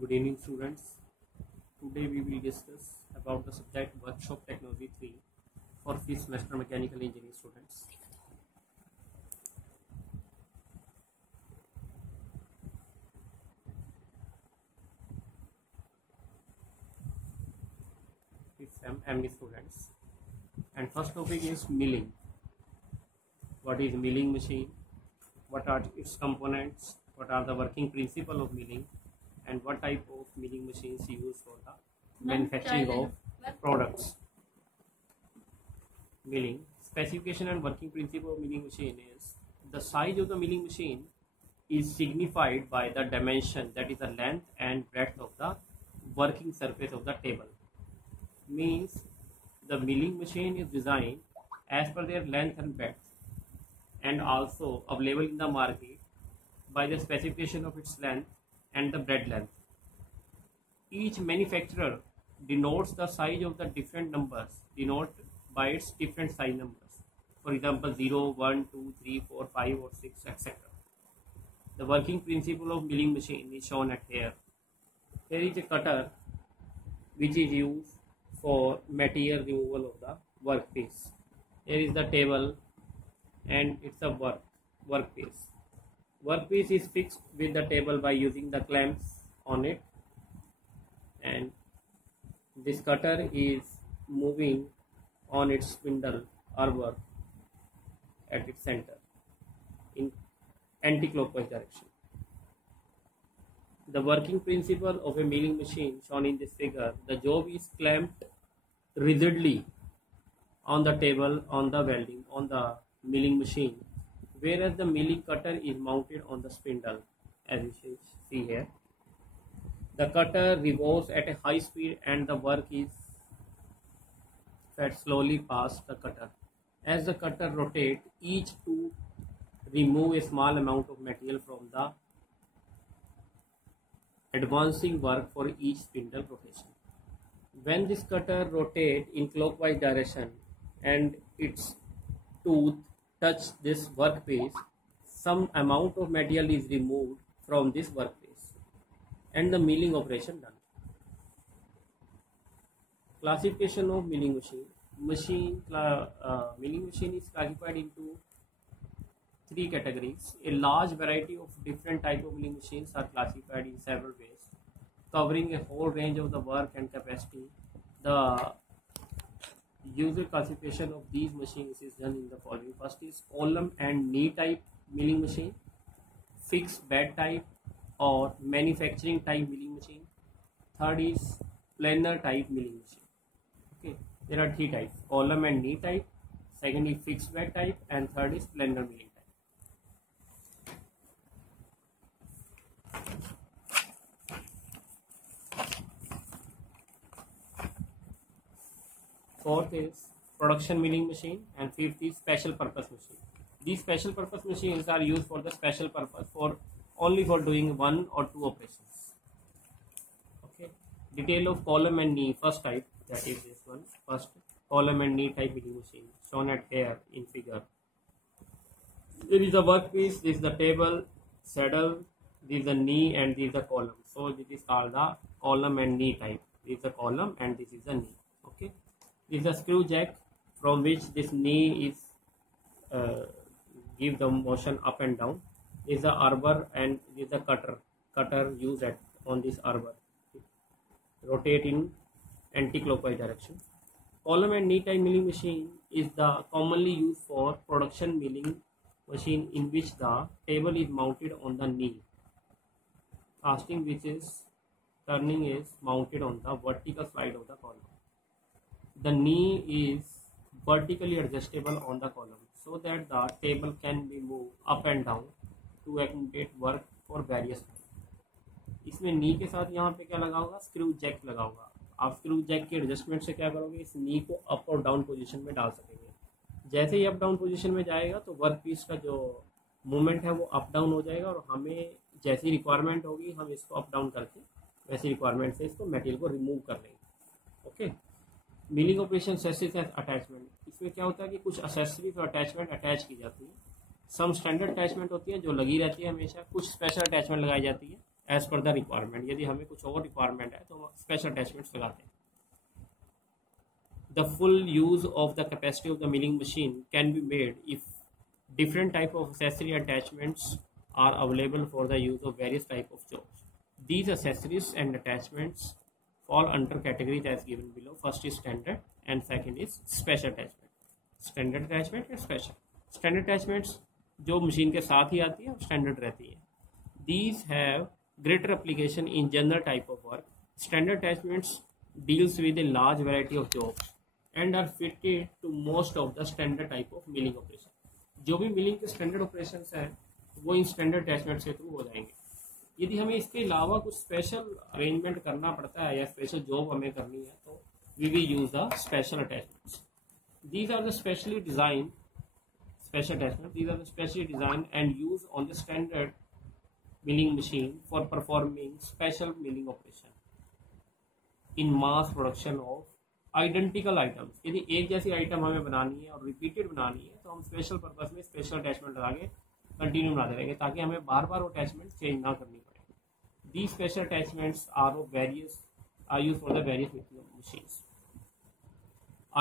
Good evening, students. Today we will discuss about the subject Workshop Technology 3 for fifth semester mechanical engineering students. Fifth sem ME students. And first topic is milling. What is milling machine? What are its components? What are the working principle of milling? And what type of milling machines used for the manufacturing of products? Milling specification and working principle of milling machine is the size of the milling machine is signified by the dimension, that is the length and breadth of the working surface of the table. Means the milling machine is designed as per their length and breadth and also available in the market by the specification of its length and the breadth length. Each manufacturer denotes the size of the different numbers by its different size numbers. For example, 0, 1, 2, 3, 4, 5 or 6, etc. The working principle of milling machine is shown at here. Here is a cutter which is used for material removal of the workpiece. Here is the table and it's a workpiece. Workpiece is fixed with the table by using the clamps on it, and this cutter is moving on its spindle or work at its center in anti-clockwise direction. The working principle of a milling machine shown in this figure: the job is clamped rigidly on the table on the milling machine, whereas the milling cutter is mounted on the spindle, as you see here. The cutter revolves at a high speed and the work is fed slowly past the cutter. As the cutter rotates, each tooth remove a small amount of material from the advancing work for each spindle rotation. When this cutter rotates in clockwise direction and its tooth touch this workpiece, some amount of material is removed from this workpiece and the milling operation done. Classification of milling machine. Milling machine is classified into three categories. A large variety of different type of milling machines are classified in several ways, covering a whole range of the work and capacity. The usual classification of these machines is done in the following. First is column and knee type milling machine, fixed bed type or manufacturing type milling machine. Third is planer type milling machine. Okay, there are three types: column and knee type, second is fixed bed type, and third is planer milling type. Fourth is production milling machine, and fifth is special purpose machine. These special purpose machines are used for the special purpose only for doing one or two operations. Okay. Detail of column and knee first type, that is this one. First, column and knee type milling machine shown at here in figure. There is a workpiece, this is the table, saddle, this is the knee, and this is the column. So this is called the column and knee type. This is the column and this is the knee. Okay. This is a screw jack from which this knee is give the motion up and down. This is the arbor and this is the cutter used on this arbor. Rotate in anti-clockwise direction. Column and knee type milling machine is the commonly used for production milling machine in which the table is mounted on the knee. Casting, which is turning, is mounted on the vertical side of the column. The knee is vertically adjustable on the column so that the table can be moved up and down to accommodate work for various time. इसमें नी के साथ यहाँ पे क्या लगा होगा? Screw Jack लगा होगा. आप स्क्रू जैक के एडजस्टमेंट से क्या करोगे? इस नी को अप और डाउन पोजीशन में डाल सकेंगे. जैसे ही अप डाउन पोजीशन में जाएगा तो वर्क पीस का जो मूवमेंट है वो अप डाउन हो जाएगा और हमें जैसी रिक्वायरमेंट होगी हम इसको अप डाउन करके वैसी रिक्वायरमेंट से इसको मटेरियल को रिमूव कर लेंगे. ओके. मिलिंग ऑपरेशन सेसिस एंड अटैचमेंट. इसमें क्या होता है कि कुछ असेसरीज और अटैचमेंट अटैच की जाती है. सम स्टैंडर्ड अटैचमेंट होती है जो लगी रहती है हमेशा, कुछ स्पेशल अटैचमेंट लगाई जाती है एज पर द रिक्वायरमेंट। यदि हमें कुछ और रिक्वायरमेंट है तो हम स्पेशल अटैचमेंट्स लगाते हैं। The full use of the capacity of the milling machine can be made if different type of accessory attachments are available for the use of various type of jobs. These accessories and attachments fall under categories as given below. First is standard and second is special attachment. Standard attachment and special. Standard attachments जो मशीन के साथ ही आती है और स्टैंडर्ड रहती है. These have greater application in general type of work. Standard attachments deals with a large variety of jobs and are fitted to most of the standard type of milling operation. जो भी मिलिंग के स्टैंडर्ड ऑपरेशंस हैं वो in standard attachments के थ्रू हो जाएंगे. यदि हमें इसके अलावा कुछ स्पेशल अरेंजमेंट करना पड़ता है या स्पेशल जॉब हमें करनी है तो we will use the special attachments. These are the specially designed special attachments. These are the specially designed and used on the standard milling machine for performing special milling operation in mass production of identical items. यदि एक जैसी आइटम हमें बनानी है और रिपीटेड बनानी है तो हम स्पेशल पर्पस में स्पेशल अटैचमेंट लगा के कंटिन्यू बनाते रहेंगे ताकि हमें बार बार वो अटैचमेंट चेंज ना करनी पड़े. These special attachments are used for the various milling machines.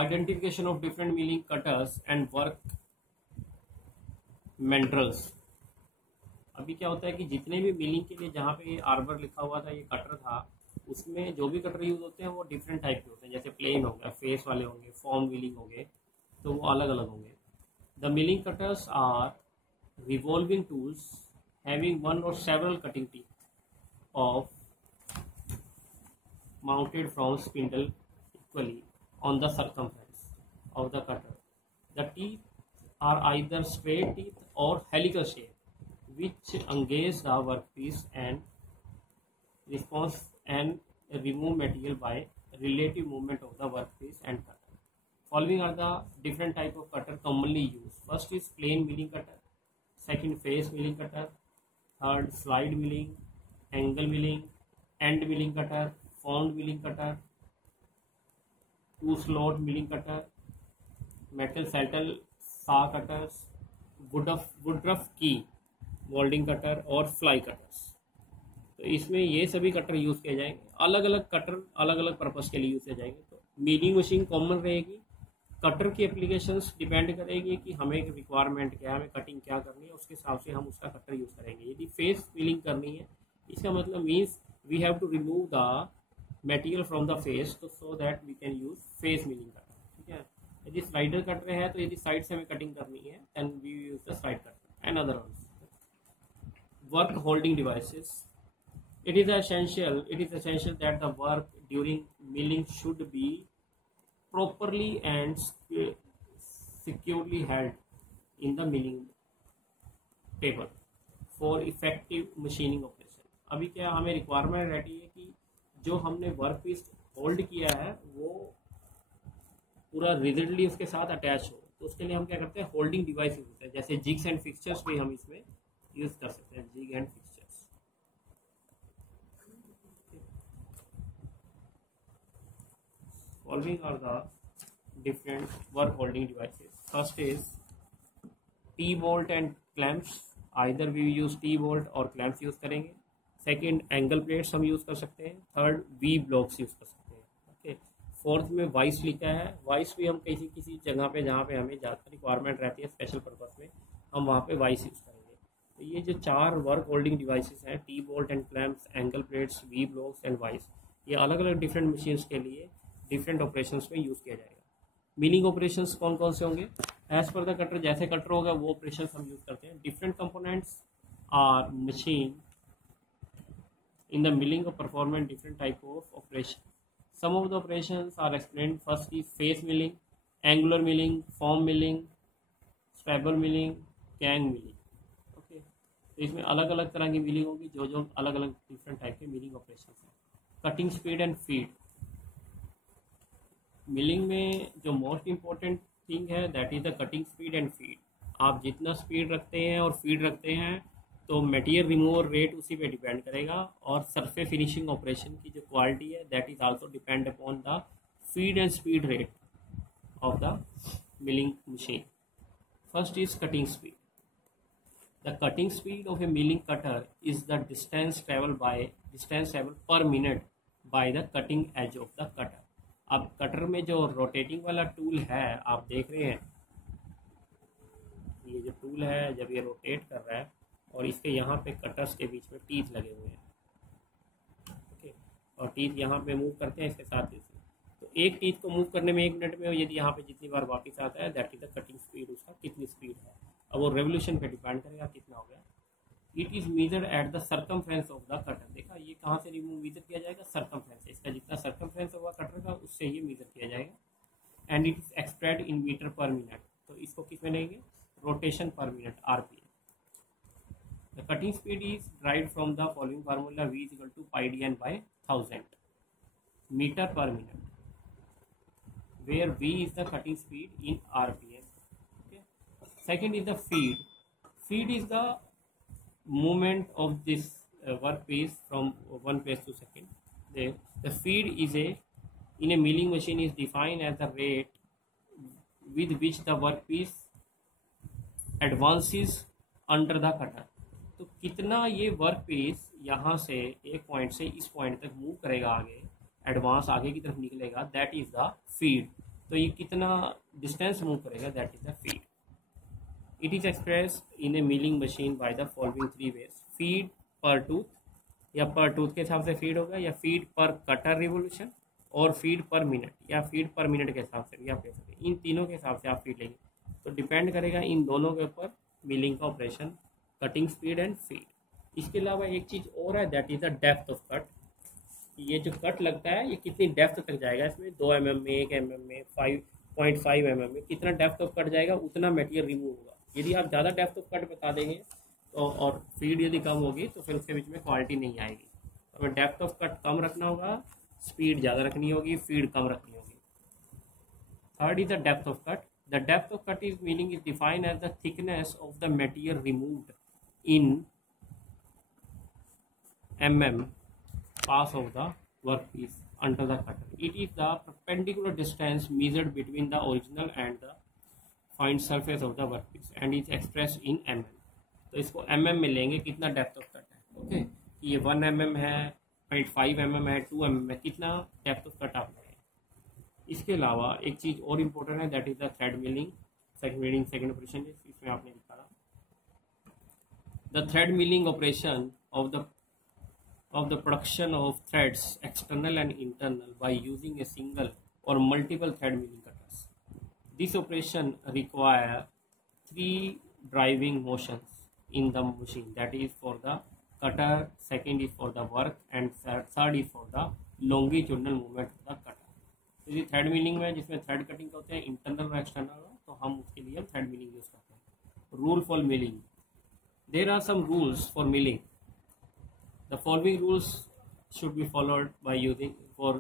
Identification of different milling cutters and work mandrels. अभी क्या होता है कि जितने भी मिलिंग के लिए जहाँ पे आर्बर लिखा हुआ था, ये कटर था, उसमें जो भी कटर यूज होते हैं वो डिफरेंट टाइप के होते हैं. जैसे प्लेन हो गया, फेस वाले होंगे, फॉर्म मिलिंग हो गए, तो वो अलग अलग होंगे. The milling cutters are revolving tools having one or several cutting teeth of mounted from spindle equally on the circumference of the cutter. The teeth are either straight teeth or helical shape, which engage the workpiece and response and remove material by relative movement of the workpiece and cutter. Following are the different type of cutter commonly used. First is plain milling cutter, second face milling cutter, third slide milling, angle milling, end milling cutter, formed milling cutter, two slot milling cutter, metal settle saw cutters, woodruff key moulding cutter और fly cutters. तो इसमें ये सभी cutter use किए जाएंगे. अलग अलग कटर अलग अलग पर्पस के लिए यूज़ किए जाएंगे. तो मिलिंग मशीन कॉमन रहेगी. कटर की एप्लीकेशंस डिपेंड करेगी कि हमें रिक्वायरमेंट क्या है, हमें कटिंग क्या करनी है, उसके हिसाब से हम उसका कटर यूज़ करेंगे. यदि फेस मिलिंग करनी है, इसका मतलब means we have to remove the material from the face तो so that we can use face milling cutter. ठीक है. यदि स्लाइडर कटर है तो यदि साइड से हमें कटिंग करनी है then we use the slide cutter and other also. Work holding devices. It is essential that the work during milling should be properly and securely held in the milling table for effective machining operation. अभी क्या हमें रिक्वायरमेंट रहती है कि जो हमने work piece hold किया है वो पूरा रिजिडली उसके साथ अटैच हो. तो उसके लिए हम क्या करते हैं, होल्डिंग डिवाइस यूज करते हैं. जैसे जिग्स एंड फिक्सचर्स भी हम इसमें यूज कर सकते हैं. Jig and fixtures. Following are the different work holding devices. First is T-bolt and clamps. Either we use T-bolt और clamps यूज करेंगे. सेकेंड एंगल प्लेट्स हम यूज कर सकते हैं. थर्ड वी ब्लॉक्स यूज कर सकते हैं. ओके. फोर्थ में वाइस लिखा है. वाइस भी हम किसी जगह पे जहाँ पे हमें ज़्यादा रिक्वायरमेंट रहती है स्पेशल पर्पस में, हम वहाँ पे वाइस यूज करेंगे. तो ये जो चार वर्क होल्डिंग डिवाइसेस हैं, T bolt and clamps, angle plates, V blocks and vice, ये अलग अलग डिफरेंट मशीन्स के लिए डिफरेंट ऑपरेशंस में यूज़ किया जाएगा. मिलिंग ऑपरेशंस कौन कौन से होंगे? एज पर द कटर, जैसे कटर होगा वो ऑपरेशंस हम यूज़ करते हैं. Different components are machine in the milling of performing different type of operation. Some of the operations are explained. First is face milling, angular milling, form milling, straddle milling, gang milling. Okay. तो इसमें अलग अलग तरह की मिलिंग होगी जो अलग अलग डिफरेंट टाइप के मिलिंग ऑपरेशन हैं. Cutting speed and feed. Milling में जो मोस्ट इम्पोर्टेंट थिंग है that is the cutting speed and feed. आप जितना स्पीड रखते हैं और फीड रखते हैं तो मटेरियल रिमूवल रेट उसी पे डिपेंड करेगा. और सरफेस फिनिशिंग ऑपरेशन की जो क्वालिटी है that is also depend upon the feed and speed rate of the milling machine. First is cutting speed. The cutting speed of A milling cutter is the distance travel पर minute by the cutting edge of the cutter. अब कटर में जो रोटेटिंग वाला टूल है आप देख रहे हैं, ये जो टूल है जब ये रोटेट कर रहा है और इसके यहाँ पे कटर्स के बीच में टीथ लगे हुए हैं, ओके, और टीथ यहाँ पे मूव करते हैं इसके साथ इसे, तो एक टीथ को मूव करने में 1 मिनट में यदि यहाँ पे जितनी बार वापस आता है that is the cutting speed, उसका कितनी स्पीड है। अब वो रेवोल्यूशन पे डिपेंड करेगा कितना हो गया। It is measured at the circumference of the cutter. देखा ये कहाँ से रिमूव मेजर किया जाएगा, सर्कमफ्रेंस, इसका जितना सर्कमफ्रेंस होगा कटर का उससे ये मेजर किया जाएगा। And it is expressed in meter per minute, तो इसको किस में लेंगे, rotation per minute, RPM. The cutting speed is derived from the following formula, v is equal to pi dn by 1000 meter per minute, where v is the cutting speed in rpm. Okay. Second is the feed. Feed is the movement of this workpiece from one place to second. The feed is in a milling machine is defined as the rate with which the workpiece advances under the cutter. तो कितना ये वर्कपीस यहाँ से एक पॉइंट से इस पॉइंट तक मूव करेगा, आगे एडवांस आगे की तरफ निकलेगा, दैट इज द फीड। तो ये कितना डिस्टेंस मूव करेगा, that is the feed. It is expressed in a milling machine by the following 3 ways, feed per tooth, या पर टूथ के हिसाब से फीड होगा, या फीड पर कटर रिवोल्यूशन, और फीड पर मिनट, या फीड पर मिनट के हिसाब से भी आप ले सकते हैं। इन तीनों के हिसाब से आप फीड लेंगे, तो डिपेंड करेगा इन दोनों के ऊपर मिलिंग का operation, cutting speed and feed. इसके अलावा एक चीज़ और है, that is the depth of cut. ये जो कट लगता है ये कितनी डेप्थ तक जाएगा, इसमें 2 mm में, 1 mm में, 5.5 mm में, कितना डेप्थ ऑफ कट जाएगा उतना मटेरियल रिमूव होगा। यदि आप ज़्यादा डेप्थ ऑफ कट बता देंगे तो, और फीड यदि कम होगी तो फिर उसके बीच में क्वालिटी नहीं आएगी। तो हमें डेप्थ ऑफ कट कम रखना होगा, स्पीड ज़्यादा रखनी होगी, फीड कम रखनी होगी। Third is the depth of cut. The depth of cut is meaning is defined as the thickness of the material removed in mm pass of the workpiece under the cutter. It is the perpendicular distance measured between the original and the find surface of the workpiece and is expressed in mm. तो इसको mm में लेंगे, कितना depth of cut है, ओके, ये 1 mm है, 0.5 mm है, 2 mm है, कितना डेप्थ ऑफ कट आप लेंगे। इसके अलावा एक चीज़ और इम्पोर्टेंट है, that is the thread milling, second operation, इसमें आपने लिखा था the thread milling operation of the production of threads external and internal by using a single or multiple thread milling cutters. This operation require 3 driving motions in the machine, that is for the cutter, second is for the work, and third is for the longitudinal movement of the cutter. यदि thread milling में जिसमें thread cutting होते हैं इंटरनल और एक्सटर्नल, तो हम उसके लिए थ्रेड मिलिंग यूज करते हैं। Rule for milling, there are some rules for milling. The following rules should be followed by using for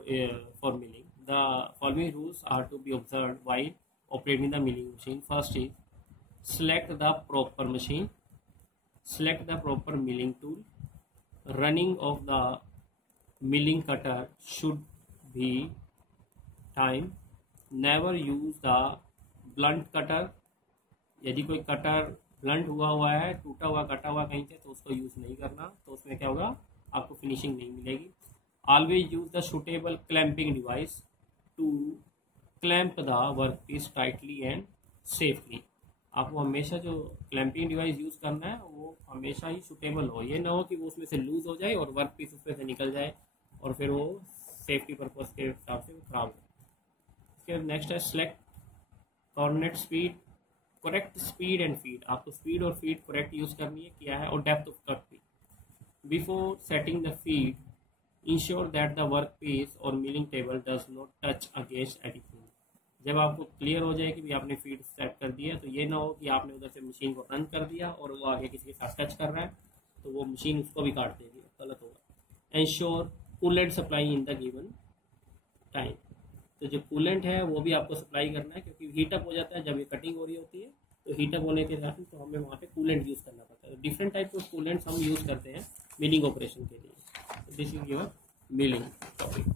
milling. The following rules are to be observed while operating the milling machine. First is select the proper machine, select the proper milling tool. Running of the milling cutter should be time. Never use the blunt cutter. यदि कोई cutter blunt हुआ है, टूटा हुआ कटा हुआ कहीं से, तो उसको यूज़ नहीं करना, तो उसमें क्या होगा, आपको फिनिशिंग नहीं मिलेगी। Always use the suitable clamping device to clamp the work piece tightly and safely. आपको हमेशा जो क्लैंपिंग डिवाइस यूज़ करना है वो हमेशा ही सुटेबल हो, ये ना हो कि वो उसमें से लूज हो जाए और वर्क पीस उसमें से निकल जाए और फिर वो सेफ्टी पर्पज़ के हिसाब से खराब हो। इसके नेक्स्ट है select coordinate speed, correct speed and feed. आपको स्पीड और फीड करेक्ट यूज़ करनी है, किया है, और डेप्थ ऑफ कट भी। Before setting the feed ensure that the work piece और milling table does not touch against anything. जब आपको क्लियर हो जाए कि भी आपने फीड सेट कर दिया, तो ये ना हो कि आपने उधर से मशीन को रन कर दिया और वो आगे किसी के साथ टच कर रहा है तो वो मशीन उसको भी काट देगी, गलत होगा। Ensure coolant supply in the given time. तो जो कूलेंट है वो भी आपको सप्लाई करना है, क्योंकि हीटअप हो जाता है जब ये कटिंग हो रही होती है, तो हीटअप होने के साथ तो हमें वहाँ पे कूलेंट यूज़ करना पड़ता है। डिफरेंट टाइप ऑफ कूलेंट्स हम यूज़ करते हैं मिलिंग ऑपरेशन के लिए। This is your milling topic.